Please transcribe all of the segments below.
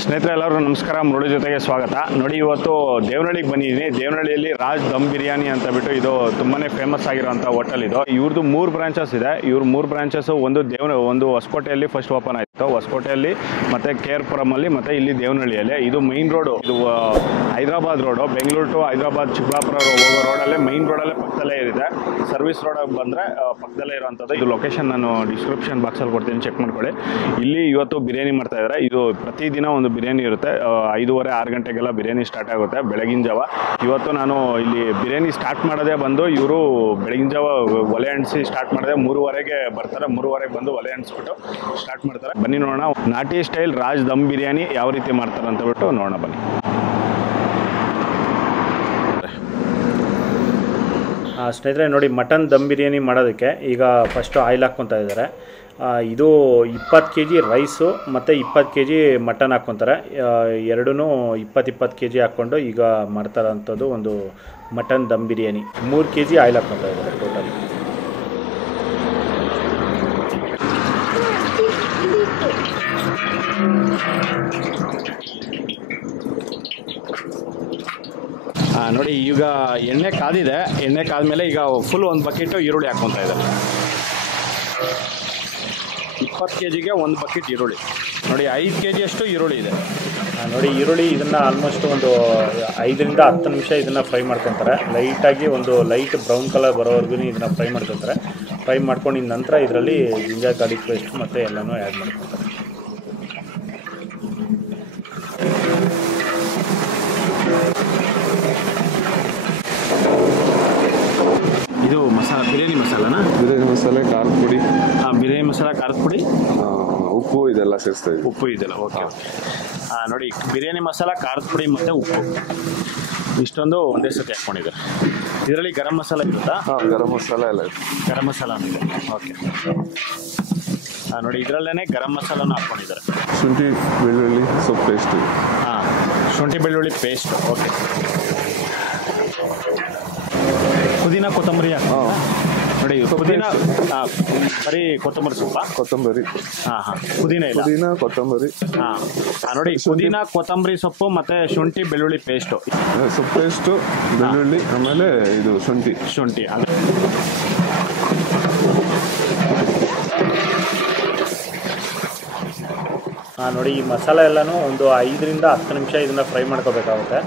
ಸ್ನೇಹಿತರೆ ಎಲ್ಲರೂ ನಮಸ್ಕಾರ. ಮುರುಳಿ ಜೊತೆಗೆ ಸ್ವಾಗತ. ನೋಡಿ, ಇವತ್ತು ದೇವನಹಳ್ಳಿಗೆ ಬಂದಿದ್ದೀನಿ. ದೇವನಹಳ್ಳಿಯಲ್ಲಿ ರಾಜ್ ದಮ್ ಬಿರಿಯಾನಿ ಅಂತ ಬಿಟ್ಟು ಇದು ತುಂಬಾ ಫೇಮಸ್ ಆಗಿರೋಂಥ ಹೋಟೆಲ್ ಇದು. ಇವ್ರದ್ದು 3 ಬ್ರಾಂಚಸ್ ಇದೆ. ಇವ್ರ 3 ಬ್ರಾಂಚಸ್ ಒಂದು ಹೊಸಕೋಟೆಯಲ್ಲಿ ಫಸ್ಟ್ ಓಪನ್ ಆಯಿತು, ಹೊಸಕೋಟೆಯಲ್ಲಿ, ಮತ್ತು ಕೇರ್ಪುರಮಲ್ಲಿ, ಮತ್ತು ಇಲ್ಲಿ ದೇವನಹಳ್ಳಿಯಲ್ಲಿ. ಇದು ಮೈನ್ ರೋಡು, ಇದು ಹೈದರಾಬಾದ್ ರೋಡು, ಬೆಂಗಳೂರು ಟು ಹೈದರಾಬಾದ್ ಚಿಕ್ಕಬಳ್ಳಾಪುರ ಹೋಗೋ ರೋಡಲ್ಲೇ, ಮೈನ್ ರೋಡಲ್ಲೇ ಪಕ್ಕದಲ್ಲೇ ಇದೆ. ಸರ್ವಿಸ್ ರೋಡಾಗಿ ಬಂದರೆ ಪಕ್ಕದಲ್ಲೇ ಇರೋವಂಥದ್ದು. ಇದು ಲೊಕೇಶನ್ ನಾನು ಡಿಸ್ಕ್ರಿಪ್ಷನ್ ಬಾಕ್ಸಲ್ಲಿ ಕೊಡ್ತೀನಿ, ಚೆಕ್ ಮಾಡ್ಕೊಳ್ಳಿ. ಇಲ್ಲಿ ಇವತ್ತು ಬಿರಿಯಾನಿ ಮಾಡ್ತಾ ಇದ್ದಾರೆ. ಇದು ಪ್ರತಿದಿನ ಒಂದು ಬಿರಿಯಾನಿ ಇರುತ್ತೆ. 5:30-6 ಗಂಟೆಗೆಲ್ಲ ಬಿರಿಯಾನಿ ಸ್ಟಾರ್ಟ್ ಆಗುತ್ತೆ ಬೆಳಗಿನ ಜಾವ. ಇವತ್ತು ನಾನು ಇಲ್ಲಿ ಬಿರಿಯಾನಿ ಸ್ಟಾರ್ಟ್ ಮಾಡೋದೇ ಬಂದು ಇವರು ಬೆಳಗಿನ ಜಾವ ಒಲೆ ಅಂಟಿಸಿ ಸ್ಟಾರ್ಟ್ ಮಾಡಿದೆ. 3:15ಗೆ ಬರ್ತಾರೆ. 3:15ಗೆ ಬಂದು ಒಲೆ ಅಂಟಿಸ್ಬಿಟ್ಟು ಸ್ಟಾರ್ಟ್ ಮಾಡ್ತಾರೆ. ಬನ್ನಿ ನೋಡೋಣ ನಾಟಿ ಸ್ಟೈಲ್ ರಾಜ್ ದಮ್ ಬಿರಿಯಾನಿ ಯಾವ ರೀತಿ ಮಾಡ್ತಾರೆ ಅಂತ ಬಿಟ್ಟು ನೋಡೋಣ ಬನ್ನಿ. ಸ್ನೇಹಿತರೆ ನೋಡಿ, ಮಟನ್ ದಮ್ ಬಿರಿಯಾನಿ ಮಾಡೋದಕ್ಕೆ ಈಗ ಫಸ್ಟು ಆಯಿಲ್ ಹಾಕ್ಕೊತಾ ಇದ್ದಾರೆ. ಇದು 20 kg ರೈಸು ಮತ್ತು 20 kg ಮಟನ್ ಹಾಕ್ಕೊತಾರೆ. ಎರಡೂ 20 kg ಹಾಕ್ಕೊಂಡು ಈಗ ಮಾಡ್ತಾರಂಥದ್ದು ಒಂದು mutton dum biryani. 3 kg oil ಹಾಕ್ಕೊತಾ ಇದ್ದಾರೆ ಟೋಟಲ್. ನೋಡಿ, ಈಗ ಎಣ್ಣೆ ಕಾದಿದೆ. ಎಣ್ಣೆ ಕಾದ್ಮೇಲೆ ಈಗ ಫುಲ್ ಒಂದು ಬಕೆಟು ಈರುಳ್ಳಿ ಹಾಕ್ಕೊತಾ ಇದ್ದಾರೆ. 20 kgಗೆ 1 ಬಕೆಟ್ ಈರುಳ್ಳಿ. ನೋಡಿ, 5 kg ಅಷ್ಟು ಈರುಳ್ಳಿ ಇದೆ. ನೋಡಿ, ಈರುಳ್ಳಿ ಇದನ್ನು ಆಲ್ಮೋಸ್ಟ್ ಒಂದು 5ರಿಂದ 10 ನಿಮಿಷ ಇದನ್ನು ಫ್ರೈ ಮಾಡ್ಕೊತಾರೆ. ಲೈಟಾಗಿ ಒಂದು ಲೈಟ್ ಬ್ರೌನ್ ಕಲರ್ ಬರೋವರೆಗೂ ಇದನ್ನು ಫ್ರೈ ಮಾಡ್ಕೊತಾರೆ. ಫ್ರೈ ಮಾಡ್ಕೊಂಡಿದ ನಂತರ ಇದರಲ್ಲಿ ಜಿಂಜರ್ ಗಾರ್ಲಿಕ್ ಪೇಸ್ಟ್ ಮತ್ತು ಎಲ್ಲನೂ ಆ್ಯಡ್ ಮಾಡ್ಕೊತಾರೆ. ಇದು ಮಸಾಲ, ಬಿರಿಯಾನಿ ಮಸಾಲನಾ? ಬಿರಿಯಾನಿ ಮಸಾಲೆ, ಖಾರದ ಪುಡಿ. ಬಿರಿಯಾನಿ ಮಸಾಲ, ಖಾರದ ಪುಡಿ, ಉಪ್ಪು ಇದೆಲ್ಲ ಸೇರಿಸ್ತಾ ಇದ್ದೀವಿ. ಉಪ್ಪು ಇದೆಲ್ಲ, ಓಕೆ. ನೋಡಿ, ಬಿರಿಯಾನಿ ಮಸಾಲ, ಖಾರದ ಪುಡಿ ಮತ್ತು ಉಪ್ಪು ಇಷ್ಟೊಂದು ಒಂದೇ ಸತಿ ಹಾಕ್ಕೊಂಡಿದ್ದಾರೆ. ಇದರಲ್ಲಿ ಗರಂ ಮಸಾಲ ಇರುತ್ತಾ? ಗರಂ ಮಸಾಲ ಎಲ್ಲ ಇದೆ. ಗರಂ ಮಸಾಲ ಇದೆ, ಓಕೆ. ನೋಡಿ, ಇದರಲ್ಲೇ ಗರಂ ಮಸಾಲನೂ ಹಾಕ್ಕೊಂಡಿದ್ದಾರೆ. ಶುಂಠಿ ಬೆಳ್ಳುಳ್ಳಿ ಸೊಪ್ಪು ಪೇಸ್ಟ್. ಶುಂಠಿ ಬೆಳ್ಳುಳ್ಳಿ ಪೇಸ್ಟ್, ಓಕೆ. ಪುದೀನ ಕೊತ್ತಂಬರಿ ನೋಡಿ, ಪುದೀನ ಬರೀ ಕೊತ್ತಂಬರಿ ಸೊಪ್ಪ, ಕೊತ್ತಂಬರಿ. ಪುದೀನ ಇಲ್ಲ, ಪುದೀನ ಕೊತ್ತಂಬರಿ. ನೋಡಿ, ಪುದೀನ ಕೊತ್ತಂಬರಿ ಸೊಪ್ಪು ಮತ್ತೆ ಶುಂಠಿ ಬೆಳ್ಳುಳ್ಳಿ ಪೇಸ್ಟು. ಸೊಪ್ಪು ಪೇಸ್ಟು, ಬೆಳ್ಳುಳ್ಳಿ, ಆಮೇಲೆ ಇದು ಶುಂಠಿ. ನೋಡಿ, ಈ ಮಸಾಲ ಎಲ್ಲನೂ ಒಂದು 5ರಿಂದ 10 ನಿಮಿಷ ಇದನ್ನು ಫ್ರೈ ಮಾಡ್ಕೋಬೇಕಾಗುತ್ತೆ.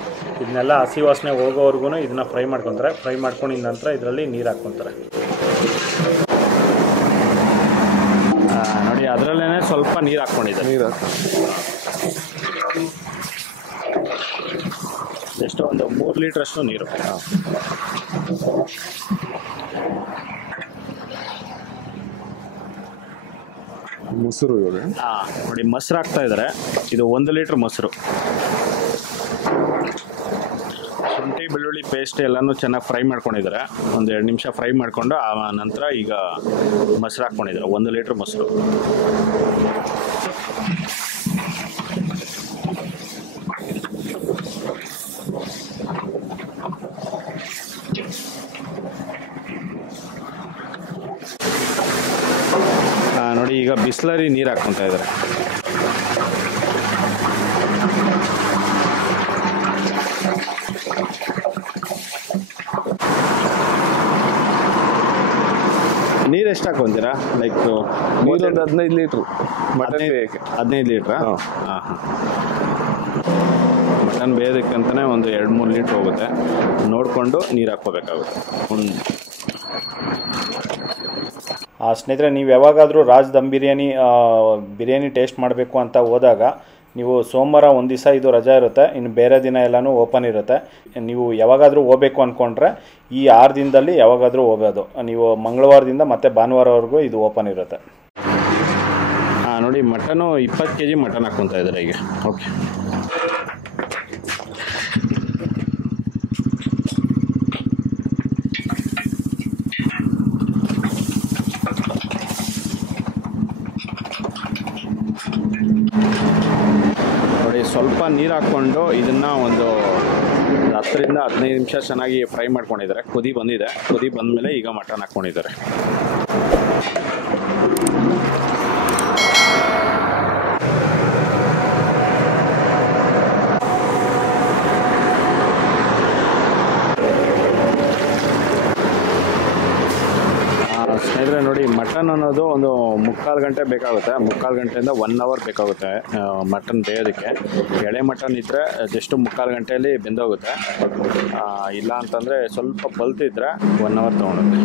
ಇದನ್ನೆಲ್ಲ ಹಸಿ ವಾಸನೆ ಹೋಗೋವರೆಗೂ ಇದನ್ನು ಫ್ರೈ ಮಾಡ್ಕೊತಾರೆ. ಫ್ರೈ ಮಾಡ್ಕೊಂಡಿದ ನಂತರ ಇದರಲ್ಲಿ ನೀರು ಹಾಕ್ಕೊತಾರೆ. ನೋಡಿ, ಅದರಲ್ಲೇ ಸ್ವಲ್ಪ ನೀರು ಹಾಕ್ಕೊಂಡಿದ್ದಾರೆ. ನೀರು ಎಷ್ಟು ಒಂದು 3 ಲೀಟ್ರಷ್ಟು ನೀರು. ಮೊಸರು ಇವಾಗ. ನೋಡಿ, ಮೊಸರು ಹಾಕ್ತಾ ಇದ್ದಾರೆ. ಇದು 1 ಲೀಟ್ರ್ ಮೊಸರು. ಶುಂಠಿ ಬೆಳ್ಳುಳ್ಳಿ ಪೇಸ್ಟ್ ಎಲ್ಲನೂ ಚೆನ್ನಾಗಿ ಫ್ರೈ ಮಾಡ್ಕೊಂಡಿದ್ದಾರೆ. ಒಂದು 2 ನಿಮಿಷ ಫ್ರೈ ಮಾಡಿಕೊಂಡು ಆ ನಂತರ ಈಗ ಮೊಸರು ಹಾಕ್ಕೊಂಡಿದ್ದಾರೆ. 1 ಲೀಟ್ರ್ ಮೊಸರು. ನೋಡಿ, ಈಗ ಬಿಸ್ಲರಿ ನೀರು ಹಾಕ್ಕೊತಾ ಇದ್ದಾರೆ. ನೀರು ಎಷ್ಟು ಹಾಕೊಂತೀರಾ? ಲೈಕ್ ನೀರು ಒಂದು 15 ಲೀಟ್ರು. 15 ಲೀಟ್ರಾ? ಮಟನ್ ಬೇಯೋದಕ್ಕಂತಲೇ ಒಂದು 2-3 ಲೀಟ್ರ್ ಹೋಗುತ್ತೆ. ನೋಡಿಕೊಂಡು ನೀರು ಹಾಕ್ಕೋಬೇಕಾಗುತ್ತೆ. ಸ್ನೇಹಿತರೆ, ನೀವು ಯಾವಾಗಾದರೂ ರಾಜ್ ದಮ್ ಬಿರಿಯಾನಿ ಟೇಸ್ಟ್ ಮಾಡಬೇಕು ಅಂತ ಹೋದಾಗ ನೀವು ಸೋಮವಾರ ಒಂದು ದಿವಸ ಇದು ರಜಾ ಇರುತ್ತೆ, ಇನ್ನು ಬೇರೆ ದಿನ ಎಲ್ಲನೂ ಓಪನ್ ಇರುತ್ತೆ. ನೀವು ಯಾವಾಗಾದರೂ ಹೋಗಬೇಕು ಅಂದ್ಕೊಂಡ್ರೆ ಈ 6 ದಿನದಲ್ಲಿ ಯಾವಾಗಾದರೂ ಹೋಗೋದು. ನೀವು ಮಂಗಳವಾರದಿಂದ ಮತ್ತು ಭಾನುವಾರವರೆಗೂ ಇದು ಓಪನ್ ಇರುತ್ತೆ. ನೋಡಿ, ಮಟನು 20 kg ಮಟನ್ ಹಾಕ್ಕೊತಾ ಇದ್ದಾರೆ ಈಗ, ಓಕೆ. ನೋಡಿ, ಸ್ವಲ್ಪ ನೀರು ಹಾಕ್ಕೊಂಡು ಇದನ್ನು ಒಂದು 10ರಿಂದ 15 ನಿಮಿಷ ಚೆನ್ನಾಗಿ ಫ್ರೈ ಮಾಡ್ಕೊಂಡಿದ್ದಾರೆ. ಕುದಿ ಬಂದಿದೆ. ಕುದಿ ಬಂದಮೇಲೆ ಈಗ ಮಟನ್ ಹಾಕ್ಕೊಂಡಿದ್ದಾರೆ. ನೋಡಿ ಮಟನ್ ಅನ್ನೋದು ಒಂದು 3/4 ಗಂಟೆ ಬೇಕಾಗುತ್ತೆ, 3/4 ಗಂಟೆಯಿಂದ 1 ಅವರ್ ಬೇಕಾಗುತ್ತೆ ಮಟನ್ ಬೇಯೋದಕ್ಕೆ. ಎಳೆ ಮಟನ್ ಇದ್ದರೆ ಜಸ್ಟ್ 3/4 ಗಂಟೆಯಲ್ಲಿ ಬೆಂದೋಗುತ್ತೆ. ಇಲ್ಲ ಅಂತಂದರೆ ಸ್ವಲ್ಪ ಬಲ್ತಿದ್ರೆ 1 ಅವರ್ ತೊಗೊಳುತ್ತೆ.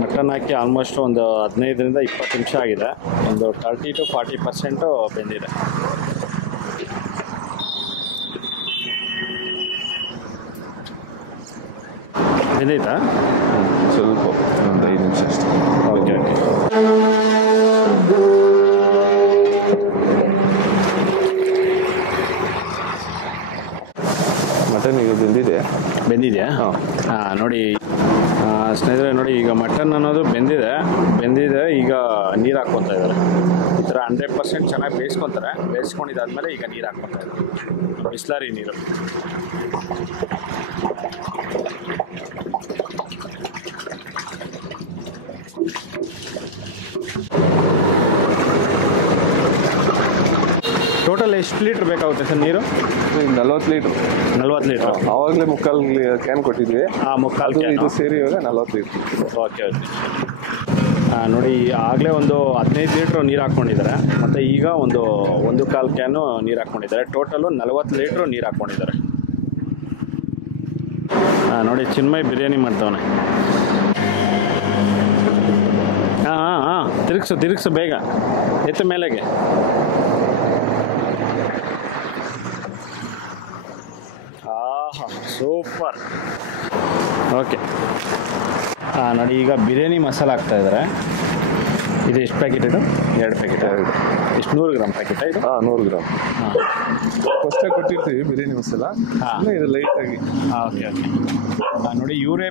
ಮಟನ್ ಹಾಕಿ ಆಲ್ಮೋಸ್ಟ್ ಒಂದು 15ರಿಂದ 20 ನಿಮಿಷ ಆಗಿದೆ. ಒಂದು 30 to 40% ಬೆಂದಿದೆ. ಬೆಂದೈತಾ? ಸ್ವಲ್ಪ ಒಂದು 5 ನಿಮಿಷ ಅಷ್ಟೇ. Okay okay. ಮಟನ್ ಈಗ ಬೆಂದಿದೆಯಾ? ಹಾಂ, ನೋಡಿ ಸ್ನೇಹಿತರೆ, ನೋಡಿ ಈಗ ಮಟನ್ ಅನ್ನೋದು ಬೆಂದಿದೆ. ಈಗ ನೀರು ಹಾಕ್ಕೊತಾ ಇದ್ದಾರೆ. ಈ ಥರ 100% ಚೆನ್ನಾಗಿ ಬೇಯಿಸ್ಕೊತಾರೆ. ಬೇಯಿಸ್ಕೊಂಡಿದ್ದಾದ್ಮೇಲೆ ಈಗ ನೀರು ಹಾಕ್ಕೊತಾ ಇದ್ದಾರೆ, ಬಿಸ್ಲರಿ ನೀರು. ಟೋಟಲ್ ಎಷ್ಟು ಲೀಟ್ರ್ ಬೇಕಾಗುತ್ತೆ ಸರ್ ನೀರು? 40 ಲೀಟ್ರ್. 40 ಲೀಟ್ರ್. ಆವಾಗಲೇ 3/4 ಕ್ಯಾನ್ ಕೊಟ್ಟಿದ್ವಿ. 3/4 ಇದು ಸೇರಿ ಇವಾಗ 40 ಲೀಟ್ರ್. Okay okay. ನೋಡಿ, ಆಗಲೇ ಒಂದು 15 ಲೀಟ್ರ್ ನೀರು ಹಾಕ್ಕೊಂಡಿದ್ದಾರೆ, ಮತ್ತು ಈಗ ಒಂದು 1/4 ಕ್ಯಾನು ನೀರು ಹಾಕ್ಕೊಂಡಿದ್ದಾರೆ. ಟೋಟಲು 40 ಲೀಟ್ರ್ ನೀರು ಹಾಕ್ಕೊಂಡಿದ್ದಾರೆ. ನೋಡಿ, ಚಿನ್ಮಯ್ ಬಿರಿಯಾನಿ ಮಾಡ್ತವನೆ. ಹಾಂ, ತಿರುಗಿಸು ಬೇಗ, ಎತ್ತ ಮೇಲೆಗೆ. ಸೂಪರ್. ಓಕೆ, ನೋಡಿ, ಈಗ ಬಿರಿಯಾನಿ ಮಸಾಲ ಹಾಕ್ತಾ ಇದ್ದಾರೆ. ಇದು ಎಷ್ಟು ಪ್ಯಾಕೆಟ್? ಇದು 2 ಪ್ಯಾಕೆಟ್. ಎಷ್ಟು 100 ಗ್ರಾಮ್ ಪ್ಯಾಕೆಟ್ ಇದು? 100 ಗ್ರಾಮ್. ಹಾಂ, ಫಸ್ಟೇ ಕೊಟ್ಟಿರ್ತೀವಿ ಬಿರಿಯಾನಿ ಮಸಾಲ. ಇದು ಲೈಟಾಗಿ. Okay okay. ನೋಡಿ, ಇವರೇ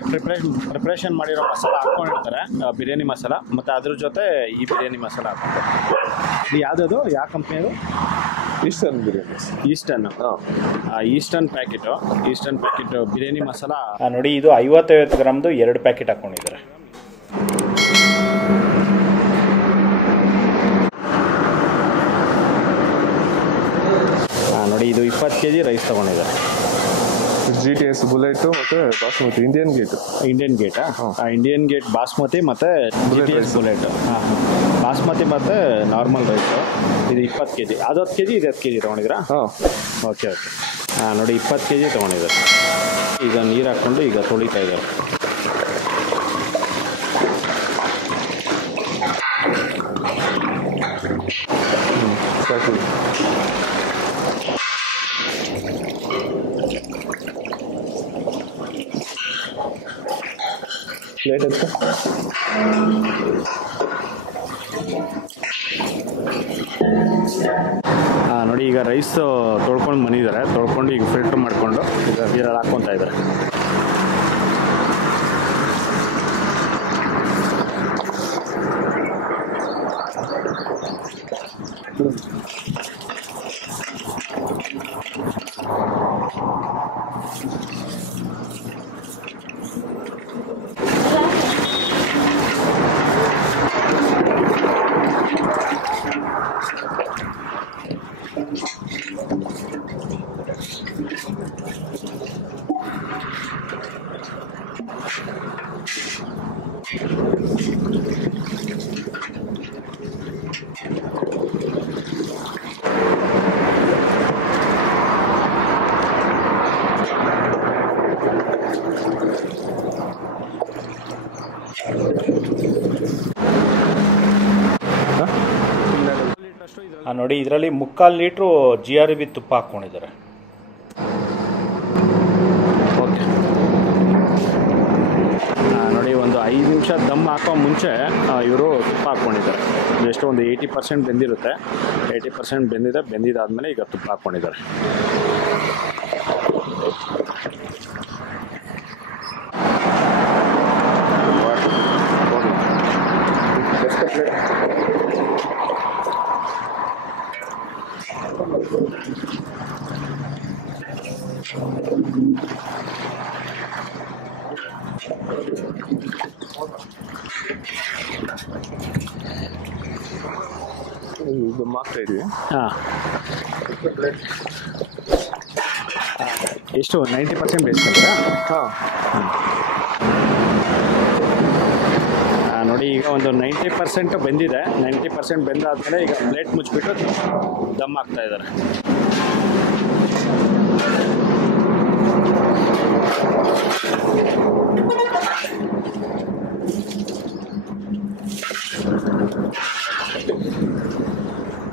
ಪ್ರಿಪ್ರೇಷನ್ ಮಾಡಿರೋ ಮಸಾಲ ಹಾಕ್ಕೊಂಡಿರ್ತಾರೆ, ಬಿರಿಯಾನಿ ಮಸಾಲ, ಮತ್ತು ಅದ್ರ ಜೊತೆ ಈ ಬಿರಿಯಾನಿ ಮಸಾಲ ಹಾಕ್ತಾರೆ. ಇದು ಯಾವುದದು? ಯಾವ ಕಂಪ್ನಿಯದು? Eastern biryani. Eastern packet biryani masala. ನೋಡಿ, ಇದು 50 ಗ್ರಾಮ್ದು 2 ಪ್ಯಾಕೆಟ್ ಹಾಕ್ಕೊಂಡಿದ್ದಾರೆ. ನೋಡಿ, ಇದು 20 kg ರೈಸ್ ತೊಗೊಂಡಿದ್ದಾರೆ. GTS ಬುಲೆಟು ಮತ್ತು ಬಾಸ್ಮತಿ ಇಂಡಿಯನ್ ಗೇಟಾ? ಇಂಡಿಯನ್ ಗೇಟ್ ಬಾಸ್ಮತಿ ಮತ್ತು GTS ಬುಲೆಟ್. ಬಾಸ್ಮತಿ ಮತ್ತು ನಾರ್ಮಲ್ ರೈಸು. ಇದು 20 kg. ಅದು 10 kg, ಇದು 10 kg ತೊಗೊಂಡಿದ್ದೀರಾ? Okay okay. ನೋಡಿ, 20 kg ತೊಗೊಂಡಿದ್ದಾರೆ. ಈಗ ನೀರು ಹಾಕ್ಕೊಂಡು ಈಗ ತೊಳಿತಾ ಇದ್ದಾರೆ. ಸಾಕು. ಪ್ಲೇಟ್ ಎತ್ತ. ನೋಡಿ, ಈಗ ರೈಸ್ ತೊಳ್ಕೊಂಡು ಬಂದಿದ್ದಾರೆ. ತೊಳ್ಕೊಂಡು ಈಗ ಫಿಲ್ಟ್ರ್ ಮಾಡಿಕೊಂಡು ಈಗ ನೀರಲ್ಲಿ ಹಾಕ್ಕೊತಾ ಇದ್ದಾರೆ. ನೋಡಿ, ಇದರಲ್ಲಿ 3/4 ಲೀಟ್ರು GRB ತುಪ್ಪ ಹಾಕ್ಕೊಂಡಿದ್ದಾರೆ. ಓಕೆ, ನೋಡಿ, ಒಂದು 5 ನಿಮಿಷ ದಮ್ ಹಾಕೋ ಮುಂಚೆ ಇವರು ತುಪ್ಪ ಹಾಕ್ಕೊಂಡಿದ್ದಾರೆ. ಎಷ್ಟು ಒಂದು 80% ಬೆಂದಿರುತ್ತೆ. 80% ಬೆಂದಿದ್ದಾದಮೇಲೆ ಈಗ ತುಪ್ಪ ಹಾಕ್ಕೊಂಡಿದ್ದಾರೆ. ದಮ್ ಹಾಕ್ತಾ ಇದೀವಿ. ಹಾಂ, ಎಷ್ಟು 90% ಬೇಯಿಸ್ಕೊಂಡ್ರಾ? ಹಾಂ, ನೋಡಿ ಈಗ ಒಂದು 90% ಬೆಂದಿದೆ. 90% ಬೆಂದಾದ್ಮೇಲೆ ಈಗ ಪ್ಲೇಟ್ ಮುಚ್ಚಿಬಿಟ್ಟು ದಮ್ ಹಾಕ್ತಾ ಇದ್ದಾರೆ.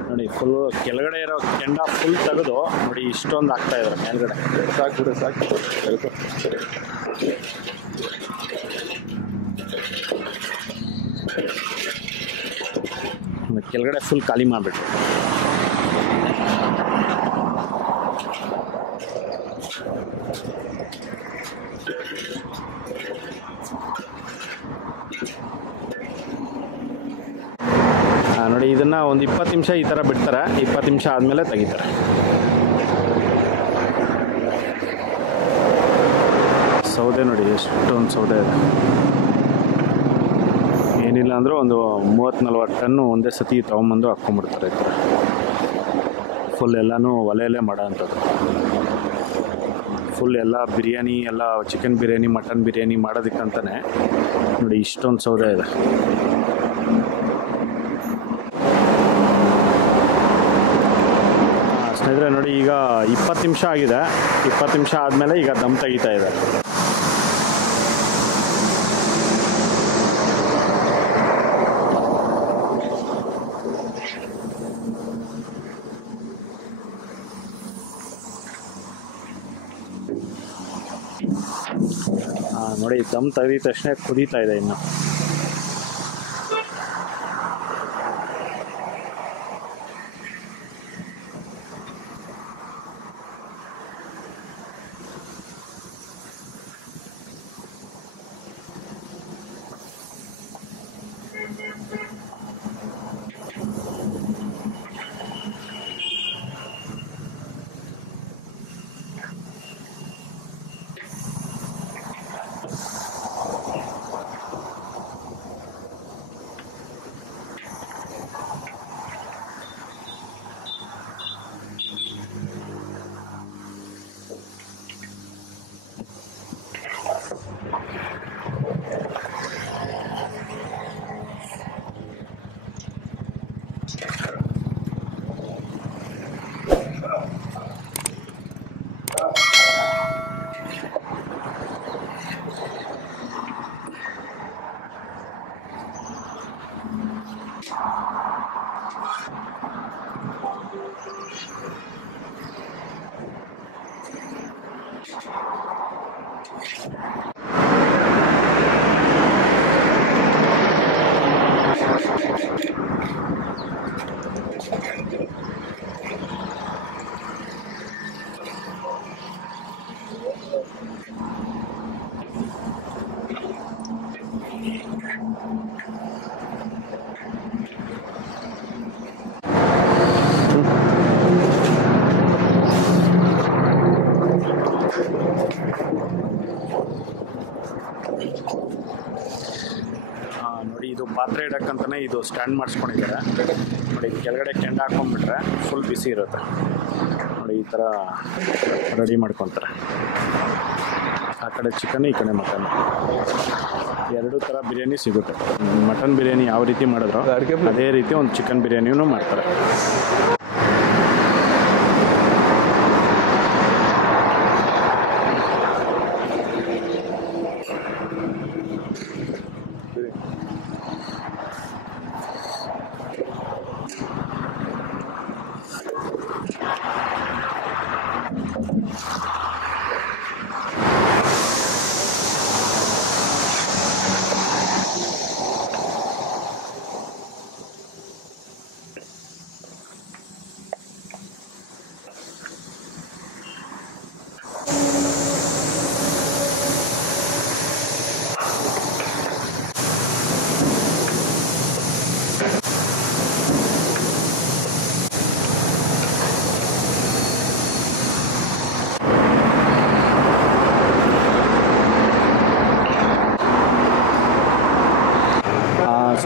ನೋಡಿ ಫುಲ್ ಕೆಳಗಡೆ ಇರೋ ಕೆಂಡ ಫುಲ್ ತೆಗೆದು ನೋಡಿ ಇಷ್ಟೊಂದು ಹಾಕ್ತಾ ಇದ್ದಾರೆ ಮೇಲ್ಗಡೆ. ಸಾಕು. ಕೆಳಗಡೆ ಫುಲ್ ಖಾಲಿ ಮಾಡಿಬಿಟ್ರು. ನೋಡಿ ಇದನ್ನು ಒಂದು 20 ನಿಮಿಷ ಈ ಥರ ಬಿಡ್ತಾರೆ. 20 ನಿಮಿಷ ಆದಮೇಲೆ ತೆಗಿತಾರೆ. ಸೌದೆ ನೋಡಿ ಎಷ್ಟೊಂದು ಸೌದೆ ಇದೆ. ಏನಿಲ್ಲ ಅಂದರೂ ಒಂದು 30-40 ಟನ್ನು ಒಂದೇ ಸತಿ ತೊಗೊಂಬಂದು ಹಾಕ್ಕೊಂಬಿಡ್ತಾರೆ ಈ ಥರ. ಫುಲ್ ಎಲ್ಲನೂ ಒಲೆಯಲ್ಲೇ ಮಾಡೋ ಅಂಥದ್ದು. ಫುಲ್ ಎಲ್ಲ ಬಿರಿಯಾನಿ, ಎಲ್ಲ ಚಿಕನ್ ಬಿರಿಯಾನಿ, ಮಟನ್ ಬಿರಿಯಾನಿ ಮಾಡೋದಕ್ಕಂತಲೇ ನೋಡಿ ಇಷ್ಟೊಂದು ಸೌದೆ ಇದೆ. ಸ್ನೇಹಿತರೆ ನೋಡಿ ಈಗ 20 ನಿಮಿಷ ಆಗಿದೆ. 20 ನಿಮಿಷ ಆದಮೇಲೆ ಈಗ ದಮ್ ತೆಗಿತಾ ಇದೆ. ನೋಡಿ ದಮ್ ತೆಗೆದ ತಕ್ಷಣ ಕುದೀತಾ ಇದೆ ಇನ್ನು. ನೋಡಿ ಇದು ಪಾತ್ರೆ ಇಡಕ್ಕಂತಾನೆ ಇದು ಸ್ಟ್ಯಾಂಡ್ ಮಾಡಿಸ್ಕೊಂಡಿದ್ದಾರೆ. ನೋಡಿ ಕೆಳಗಡೆ ಕೆಂಡ ಹಾಕೊಂಡ್ಬಿಟ್ರೆ ಫುಲ್ ಬಿಸಿ ಇರುತ್ತೆ. ನೋಡಿ ಈ ಥರ ರೆಡಿ ಮಾಡ್ಕೊತಾರೆ. ಆ ಕಡೆ ಚಿಕನ್, ಈ ಕಡೆ ಮಟನ್, ಎರಡು ಥರ ಬಿರಿಯಾನಿ ಸಿಗುತ್ತೆ. ಮಟನ್ ಬಿರಿಯಾನಿ ಯಾವ ರೀತಿ ಮಾಡಿದ್ರು ಅದೇ ರೀತಿ ಒಂದು ಚಿಕನ್ ಬಿರಿಯಾನಿನೂ ಮಾಡ್ತಾರೆ.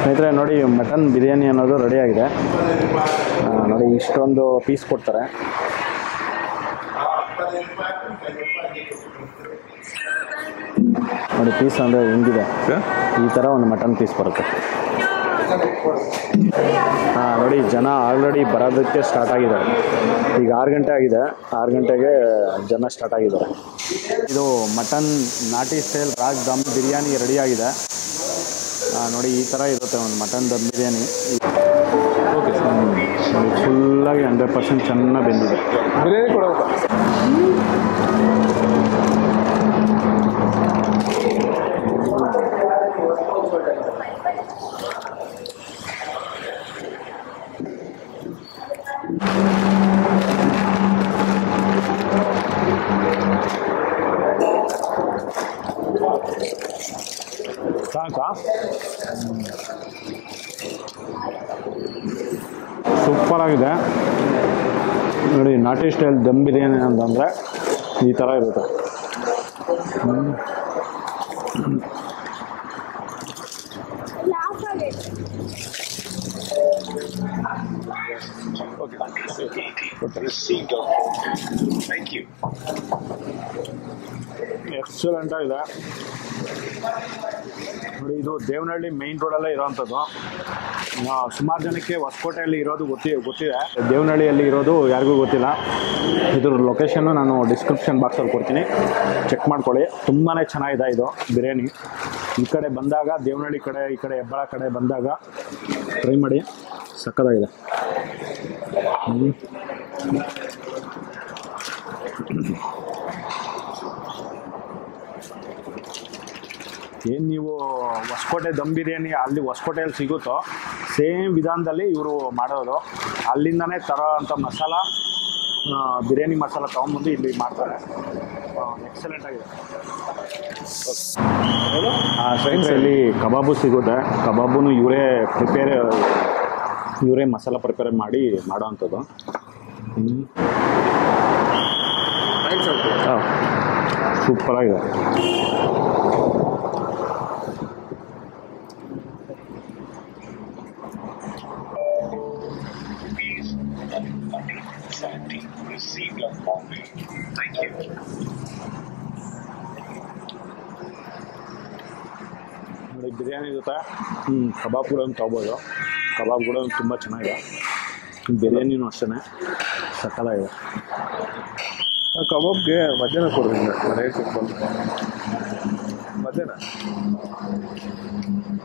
ಸ್ನೇಹಿತರೆ ನೋಡಿ, ಮಟನ್ ಬಿರಿಯಾನಿ ಅನ್ನೋದು ರೆಡಿಯಾಗಿದೆ. ನೋಡಿ ಇಷ್ಟೊಂದು ಪೀಸ್ ಕೊಡ್ತಾರೆ. ನೋಡಿ ಪೀಸ್ ಅಂದರೆ ಹೆಂಗಿದೆ, ಈ ಥರ ಒಂದು ಮಟನ್ ಪೀಸ್ ಬರುತ್ತೆ. ನೋಡಿ ಜನ ಆಲ್ರೆಡಿ ಬರೋದಕ್ಕೆ ಸ್ಟಾರ್ಟ್ ಆಗಿದ್ದಾರೆ. ಈಗ 6 ಗಂಟೆ ಆಗಿದೆ, 6 ಗಂಟೆಗೆ ಜನ ಸ್ಟಾರ್ಟ್ ಆಗಿದ್ದಾರೆ. ಇದು ಮಟನ್ ನಾಟಿ ಸ್ಟೈಲ್ ರಾಜ್ ದಮ್ ಬಿರಿಯಾನಿ ರೆಡಿಯಾಗಿದೆ. ನೋಡಿ ಈ ಥರ ಇರುತ್ತೆ ಒಂದು ಮಟನ್ ದಮ್ ಬಿರಿಯಾನಿ. ಓಕೆ, ನೋಡಿ ಫುಲ್ಲಾಗಿ 100% ಚೆನ್ನಾಗಿ ಬೆಂದಿದೆ. ಬಿರಿಯಾನಿ ಕೊಡೋ ಸಾಕಾ? ಸೂಪರಾಗಿದೆ ನೋಡಿ. ನಾಟಿ ಸ್ಟೈಲ್ ದಮ್ ಬಿರಿಯಾನಿ ಅಂತಂದರೆ ಈ ಥರ ಇರುತ್ತೆ. ಎಕ್ಸಲೆಂಟ್ ಆಗಿದೆ ನೋಡಿ. ಇದು ದೇವನಹಳ್ಳಿ ಮೇನ್ ರೋಡಲ್ಲೇ ಇರೋವಂಥದ್ದು. ಸುಮಾರು ಜನಕ್ಕೆ ಹೊಸಕೋಟೆಯಲ್ಲಿ ಇರೋದು ಗೊತ್ತಿದೆ, ದೇವನಹಳ್ಳಿಯಲ್ಲಿ ಇರೋದು ಯಾರಿಗೂ ಗೊತ್ತಿಲ್ಲ. ಇದ್ರ ಲೊಕೇಶನ್ನು ನಾನು ಡಿಸ್ಕ್ರಿಪ್ಷನ್ ಬಾಕ್ಸಲ್ಲಿ ಕೊಡ್ತೀನಿ, ಚೆಕ್ ಮಾಡ್ಕೊಳ್ಳಿ. ತುಂಬಾ ಚೆನ್ನಾಗಿದೆ ಇದು ಬಿರಿಯಾನಿ. ಈ ಕಡೆ ಬಂದಾಗ ದೇವನಹಳ್ಳಿ ಕಡೆ, ಈ ಕಡೆ ಹೆಬ್ಬಾಳ ಕಡೆ ಬಂದಾಗ ಟ್ರೈ ಮಾಡಿ, ಸಕ್ಕತ್ತಾಗಿದೆ. ಏನು ನೀವು ಹೊಸಕೋಟೆ ದಮ್ ಬಿರಿಯಾನಿ ಅಲ್ಲಿ ಹೊಸಕೋಟೆಯಲ್ಲಿ ಸಿಗುತ್ತೋ ಸೇಮ್ ವಿಧಾನದಲ್ಲಿ ಇವರು ಮಾಡೋದು. ಅಲ್ಲಿಂದನೇ ತರೋ ಅಂಥ ಮಸಾಲ, ಬಿರಿಯಾನಿ ಮಸಾಲ ತೊಗೊಂಬಂದು ಇಲ್ಲಿ ಮಾಡ್ತಾರೆ. ಎಕ್ಸಲೆಂಟ್ ಆಗಿದೆ. ಇಲ್ಲಿ ಕಬಾಬು ಸಿಗುತ್ತೆ. ಕಬಾಬು ಇವರೇ ಮಸಾಲ ಪ್ರಿಪೇರ್ ಮಾಡಿ ಮಾಡೋ ಅಂಥದ್ದು. ಸೂಪರಾಗಿದೆ. ನೋಡಿ ಬಿರಿಯಾನಿ ಜೊತೆ ಕಬಾಬ್ ಕೂಡ ತೊಗೋಬೋದು. ಕಬಾಬ್ ಕೂಡ ತುಂಬ ಚೆನ್ನಾಗಿದೆ. ಬಿರಿಯಾನಿನೂ ಅಷ್ಟೇ ಸಕ್ಕತ್ತಾಗಿದೆ. ಕಬಾಬ್ಗೆ ಮಧ್ಯಾಹ್ನ ಕೊಡ್ರಿ, ರೇಟ್ ಬಂದು ಮಧ್ಯಾಹ್ನ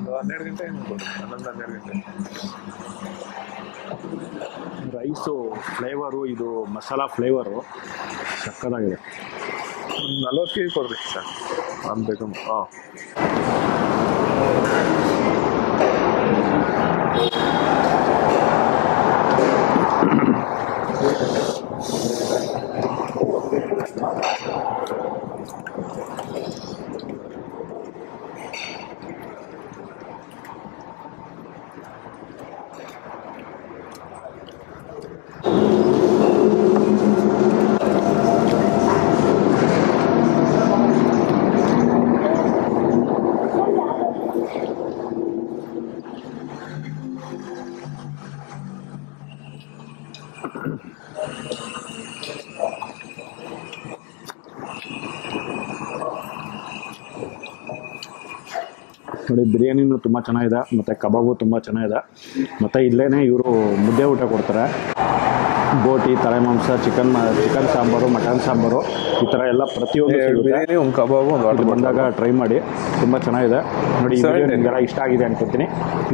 12 ಗಂಟೆ ಕೊಡ್ರಿ, 11-12 ಗಂಟೆ. ರೈಸು ಫ್ಲೇವರು, ಇದು ಮಸಾಲ ಫ್ಲೇವರು ಸಕ್ಕತ್ತಾಗಿದೆ. 40 kg ಕೊಡ್ರಿ ಸರ್, ಅನ್ಬೇಕು. ಹಾಂ, ನೋಡಿ ಬಿರಿಯಾನಿನೂ ತುಂಬ ಚೆನ್ನಾಗಿದೆ, ಮತ್ತು ಕಬಾಬು ತುಂಬ ಚೆನ್ನಾಗಿದೆ. ಮತ್ತು ಇಲ್ಲೇ ಇವರು ಮುದ್ದೆ ಊಟ ಕೊಡ್ತಾರೆ. ಬೋಟಿ, ತಲೆ ಮಾಂಸ, ಚಿಕನ್ ಸಾಂಬಾರು, ಮಟನ್ ಸಾಂಬಾರು, ಈ ಥರ ಎಲ್ಲ ಪ್ರತಿಯೊಂದು ಬಿರಿಯಾನಿ, ಒಂದು ಕಬಾಬು, ಒಂದು ವಾಟರ್ ಬಂದಾಗ ಟ್ರೈ ಮಾಡಿ, ತುಂಬ ಚೆನ್ನಾಗಿದೆ. ನೋಡಿ ಈ ವಿಡಿಯೋ ನಿಮಗೆಲ್ಲ ಇಷ್ಟ ಆಗಿದೆ ಅನ್ಕೋತೀನಿ.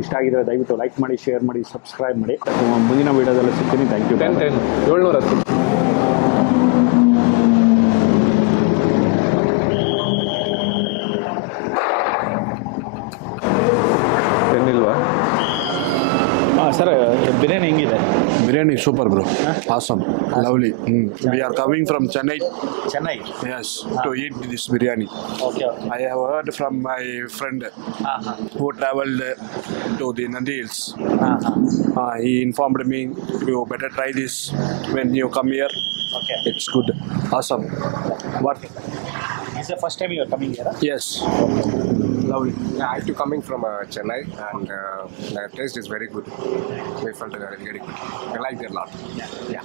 ಇಷ್ಟ ಆಗಿದ್ರೆ ದಯವಿಟ್ಟು ಲೈಕ್ ಮಾಡಿ, ಶೇರ್ ಮಾಡಿ, ಸಬ್ಸ್ಕ್ರೈಬ್ ಮಾಡಿ. ಮುಂದಿನ ವೀಡಿಯೋದಲ್ಲಿ ಸಿಗ್ತೀನಿ. Thank you. 710. ಇಲ್ವಾ ಸರ್? ಬಿರಿಯಾನಿ ಹೆಂಗಿದೆ? Biryani super, bro. Awesome. Lovely. We are coming from Chennai. Chennai? Yes, to eat this biryani. Okay. I have heard from my friend who traveled to the Nandi Hills. He informed me you better try this when you come here. Okay. It's good. Awesome. What? Is the first time you are coming here? Yes. Okay. Lovely. Yeah, I too coming from Chennai, and the taste is very good. We felt very good. I liked it a lot. Yeah.